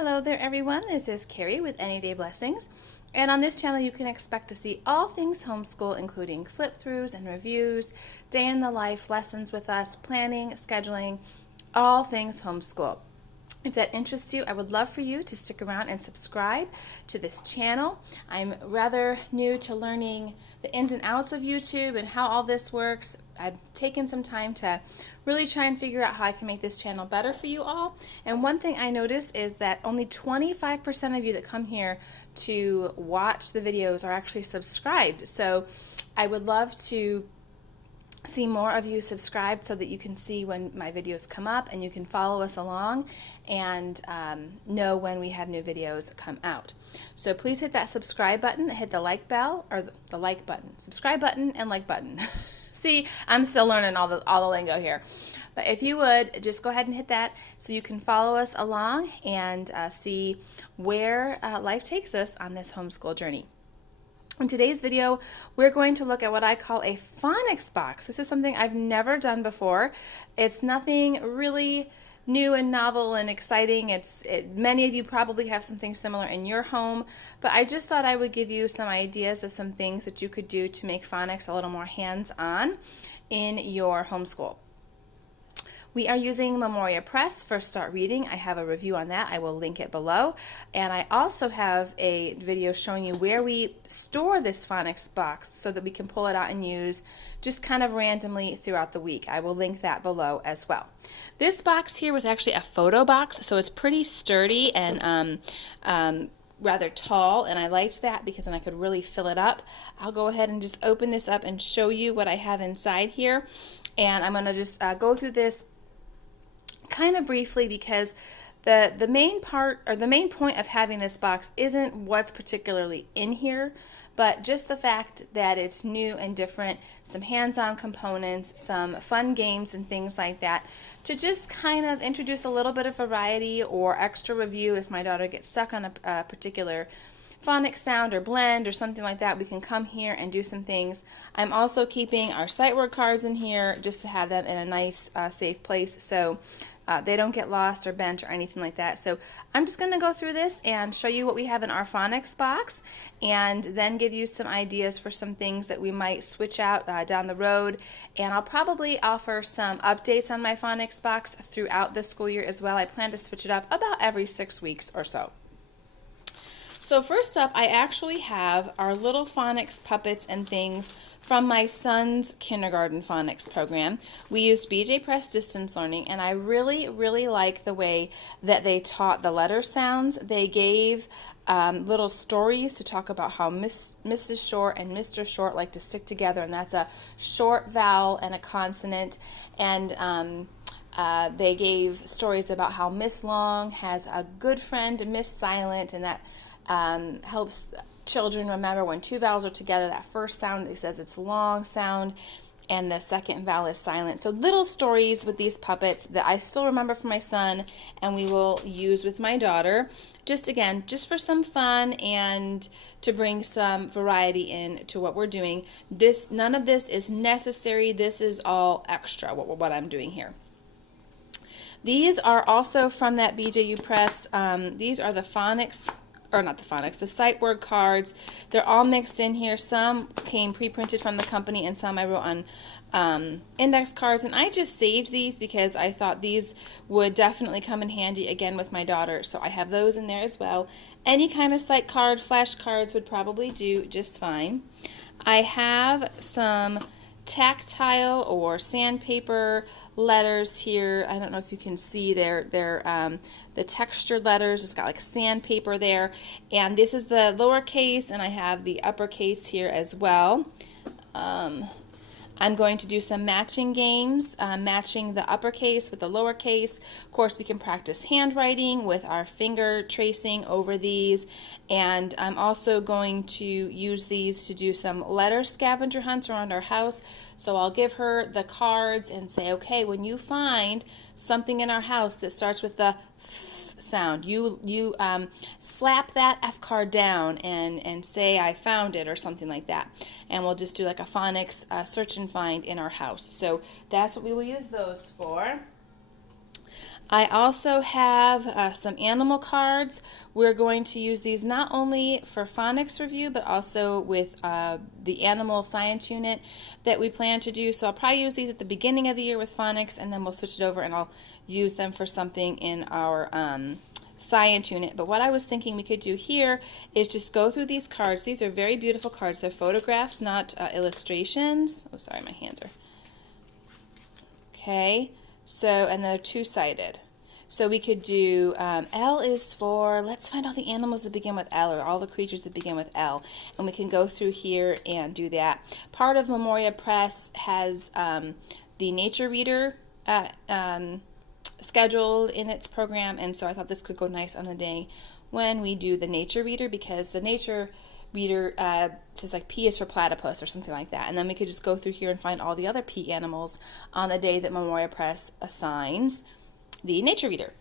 Hello there everyone, this is Carrie with Any Day Blessings, and on this channel you can expect to see all things homeschool, including flip-throughs and reviews, day in the life lessons with us, planning, scheduling, all things homeschool. If that interests you, I would love for you to stick around and subscribe to this channel. I'm rather new to learning the ins and outs of YouTube and how all this works. I've taken some time to really try and figure out how I can make this channel better for you all. And one thing I noticed is that only 25% of you that come here to watch the videos are actually subscribed. So I would love to see more of you subscribed so that you can see when my videos come up and you can follow us along and know when we have new videos come out. So please hit that subscribe button, hit the like bell, or the like button, subscribe button and like button. See, I'm still learning all the lingo here. But if you would, just go ahead and hit that so you can follow us along and see where life takes us on this homeschool journey. In today's video, we're going to look at what I call a phonics box. This is something I've never done before. It's nothing really new and novel and exciting. Many of you probably have something similar in your home, but I just thought I would give you some ideas of some things that you could do to make phonics a little more hands-on in your homeschool. We are using Memoria Press for Start Reading. I have a review on that. I will link it below. And I also have a video showing you where we store this phonics box so that we can pull it out and use just kind of randomly throughout the week. I will link that below as well. This box here was actually a photo box, so it's pretty sturdy and rather tall, and I liked that because then I could really fill it up. I'll go ahead and just open this up and show you what I have inside here. And I'm going to just go through this kind of briefly because the main part or the main point of having this box isn't what's particularly in here, but just the fact that it's new and different, some hands-on components, some fun games and things like that, to just kind of introduce a little bit of variety or extra review if my daughter gets stuck on a particular phonics sound or blend or something like that. We can come here and do some things. I'm also keeping our sight word cards in here just to have them in a nice safe place so they don't get lost or bent or anything like that. So I'm just going to go through this and show you what we have in our phonics box and then give you some ideas for some things that we might switch out down the road. And I'll probably offer some updates on my phonics box throughout the school year as well. I plan to switch it up about every 6 weeks or so. So first up, I actually have our little phonics puppets and things from my son's kindergarten phonics program. We used BJ Press Distance Learning, and I really, really like the way that they taught the letter sounds. They gave little stories to talk about how Mrs. Short and Mr. Short like to stick together, and that's a short vowel and a consonant. And they gave stories about how Miss Long has a good friend, Miss Silent, and that helps children remember when two vowels are together, that first sound, it says it's long sound, and the second vowel is silent. So little stories with these puppets that I still remember from my son and we will use with my daughter. Just again, just for some fun and to bring some variety in to what we're doing. None of this is necessary. This is all extra, what I'm doing here. These are also from that BJU Press. These are the phonics, or not the phonics, the sight word cards. They're all mixed in here. Some came pre-printed from the company and some I wrote on index cards, and I just saved these because I thought these would definitely come in handy again with my daughter, so I have those in there as well. Any kind of sight card, flashcards would probably do just fine. I have some tactile or sandpaper letters here. I don't know if you can see they're the textured letters. It's got like sandpaper there, and this is the lowercase, and I have the uppercase here as well. I'm going to do some matching games, matching the uppercase with the lowercase. Of course, we can practice handwriting with our finger tracing over these, and I'm also going to use these to do some letter scavenger hunts around our house. So I'll give her the cards and say, okay, when you find something in our house that starts with the F sound, you slap that F card down and say I found it or something like that, and we'll just do like a phonics search and find in our house. So that's what we will use those for. I also have some animal cards. We're going to use these not only for phonics review, but also with the animal science unit that we plan to do. So I'll probably use these at the beginning of the year with phonics, and then we'll switch it over and I'll use them for something in our science unit. But what I was thinking we could do here is just go through these cards. These are very beautiful cards. They're photographs, not illustrations. Oh, sorry, my hands are... Okay. So, and they're two-sided. So we could do, L is for, let's find all the animals that begin with L, or all the creatures that begin with L. And we can go through here and do that. Part of Memoria Press has the nature reader scheduled in its program, and so I thought this could go nice on the day when we do the nature reader, because the nature reader says like P is for platypus or something like that, and then we could just go through here and find all the other P animals on the day that Memoria Press assigns the nature reader.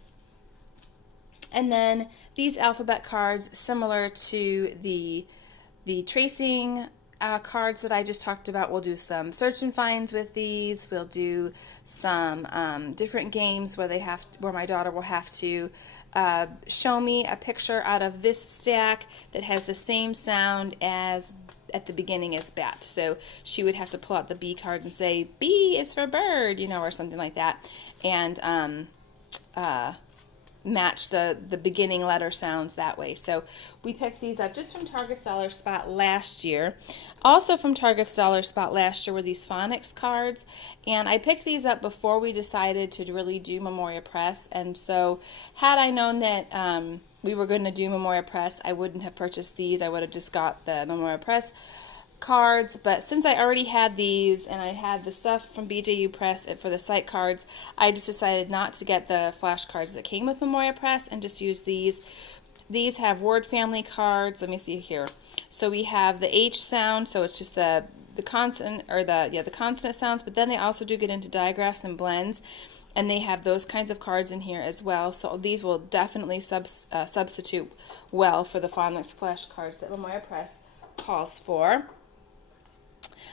And then these alphabet cards, similar to the tracing cards that I just talked about, we'll do some search and finds with these. We'll do some different games where my daughter will have to show me a picture out of this stack that has the same sound as at the beginning as bat. So she would have to pull out the B card and say B is for bird, or something like that, and match the beginning letter sounds that way. So we picked these up just from Target's Dollar Spot last year. Also from Target's Dollar Spot last year were these phonics cards, and I picked these up before we decided to really do Memoria Press. And so had I known that we were going to do Memoria Press, I wouldn't have purchased these. I would have just got the Memoria Press cards, but since I already had these and I had the stuff from BJU Press for the site cards, I just decided not to get the flashcards that came with Memoria Press and just use these. These have word family cards. Let me see here. So we have the H sound, so it's just the consonant, or the consonant sounds, but then they also do get into digraphs and blends, and they have those kinds of cards in here as well. So these will definitely substitute well for the phonics flashcards that Memoria Press calls for.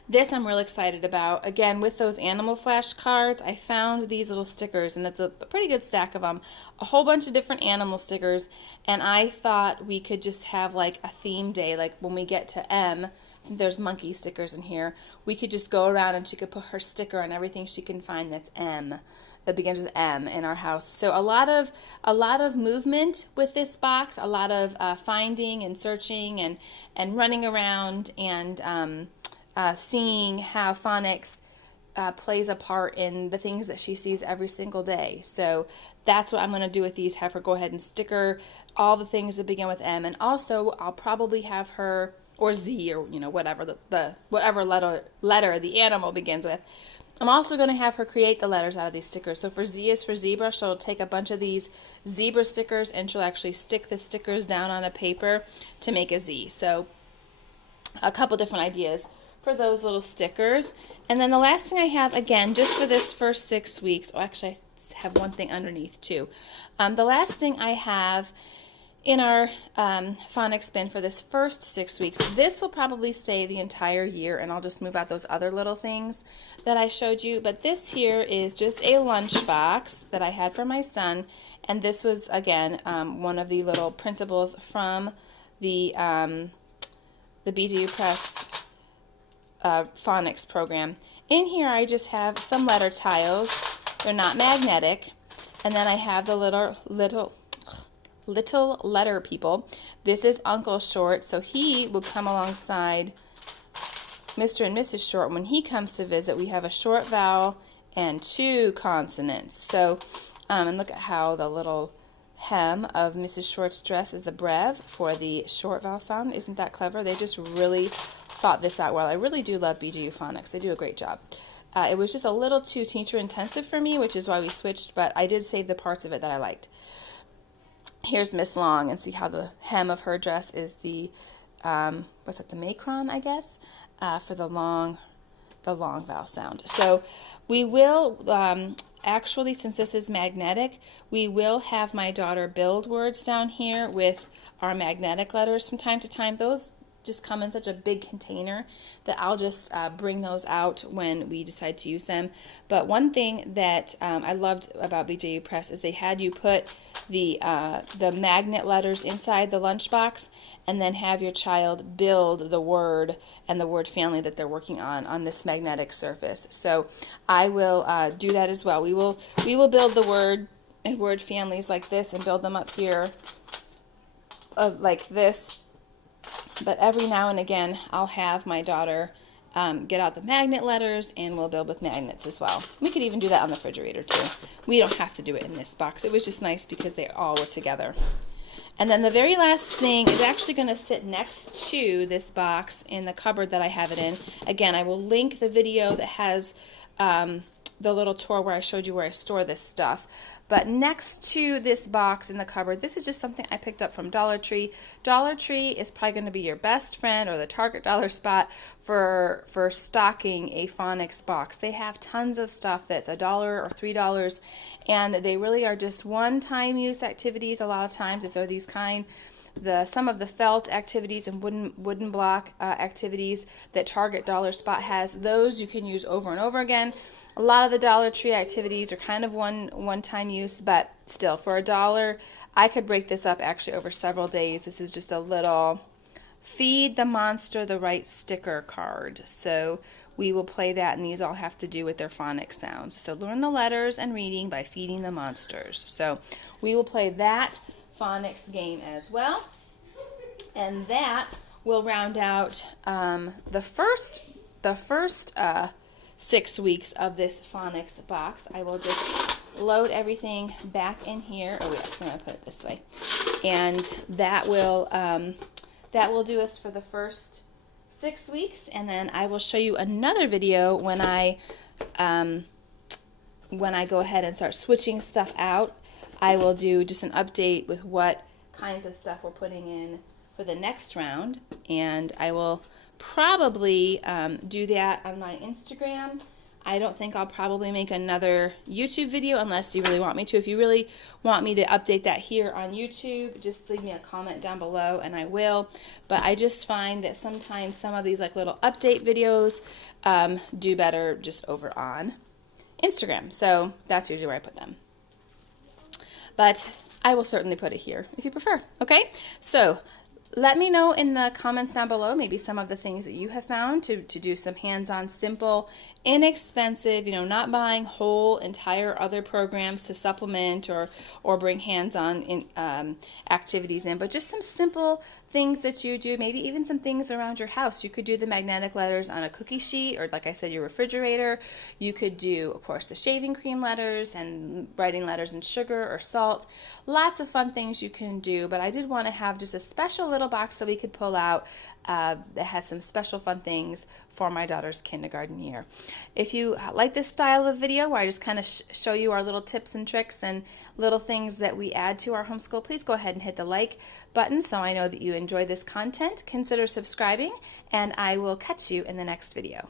This I'm real excited about. Again, with those animal flashcards, I found these little stickers, and it's a pretty good stack of them. A whole bunch of different animal stickers, and I thought we could just have like a theme day, like when we get to M, there's monkey stickers in here, we could just go around and she could put her sticker on everything she can find that's M, that begins with M in our house. So a lot of movement with this box, a lot of finding and searching and running around and seeing how phonics plays a part in the things that she sees every single day. So that's what I'm going to do with these, have her go ahead and sticker all the things that begin with M, and also I'll probably have her, or Z, or whatever the whatever letter the animal begins with. I'm also going to have her create the letters out of these stickers. So for Z is for zebra, she'll take a bunch of these zebra stickers and she'll actually stick the stickers down on a paper to make a Z. So a couple different ideas for those little stickers. And then the last thing I have, again, just for this first 6 weeks, actually I have one thing underneath too. The last thing I have in our phonics bin for this first 6 weeks, this will probably stay the entire year, and I'll just move out those other little things that I showed you. But this here is just a lunch box that I had for my son, and this was, again, one of the little printables from the BGU Press phonics program. In here I just have some letter tiles. They're not magnetic, and then I have the little letter people. This is Uncle Short, so he will come alongside Mr. and Mrs. Short. When he comes to visit, we have a short vowel and 2 consonants. So, and look at how the little hem of Mrs. Short's dress is the brev for the short vowel sound. Isn't that clever? They just really thought this out well. I really do love BGU Phonics. They do a great job. It was just a little too teacher intensive for me, which is why we switched, but I did save the parts of it that I liked. Here's Miss Long, and see how the hem of her dress is the, what's that, the macron, I guess, for the long vowel sound. So we will, actually, since this is magnetic, we will have my daughter build words down here with our magnetic letters from time to time. Those just come in such a big container that I'll just bring those out when we decide to use them. But one thing that I loved about BJU Press is they had you put the magnet letters inside the lunchbox and then have your child build the word and the word family that they're working on this magnetic surface. So I will do that as well. We will build the word and word families like this and build them up here like this. But every now and again, I'll have my daughter get out the magnet letters, and we'll build with magnets as well. We could even do that on the refrigerator too. We don't have to do it in this box. It was just nice because they all were together. And then the very last thing is actually going to sit next to this box in the cupboard that I have it in. Again, I will link the video that has the little tour where I showed you where I store this stuff. But next to this box in the cupboard, this is just something I picked up from Dollar Tree. Dollar Tree is probably going to be your best friend, or the Target dollar spot for stocking a phonics box. They have tons of stuff that's $1 or $3, and they really are just one-time use activities a lot of times if they're these kind. Some of the felt activities and wooden block activities that Target Dollar Spot has, those you can use over and over again. A lot of the Dollar Tree activities are kind of one-time use, but still, for $1, I could break this up actually over several days. This is just a little feed the monster the right sticker card. So we will play that, and these all have to do with their phonics sounds. So learn the letters and reading by feeding the monsters. So we will play that phonics game as well, and that will round out the first 6 weeks of this phonics box. I will just load everything back in here. Oh, wait, I'm going to put it this way, and that will do us for the first 6 weeks. And then I will show you another video when I go ahead and start switching stuff out. I will do just an update with what kinds of stuff we're putting in for the next round, and I will probably do that on my Instagram. I don't think I'll probably make another YouTube video unless you really want me to. If you really want me to update that here on YouTube, just leave me a comment down below and I will. But I just find that sometimes some of these like little update videos do better just over on Instagram. So that's usually where I put them. But I will certainly put it here if you prefer. Okay, so let me know in the comments down below maybe some of the things that you have found to do some hands-on, simple, inexpensive, not buying whole entire other programs to supplement or bring hands-on activities in, but just some simple things that you do, maybe even some things around your house. You could do the magnetic letters on a cookie sheet, or like I said, your refrigerator. You could do, of course, the shaving cream letters and writing letters in sugar or salt. Lots of fun things you can do, but I did want to have just a special little box that we could pull out that has some special fun things for my daughter's kindergarten year. If you like this style of video where I just kind of show you our little tips and tricks and little things that we add to our homeschool, please go ahead and hit the like button so I know that you enjoy this content. Consider subscribing, and I will catch you in the next video.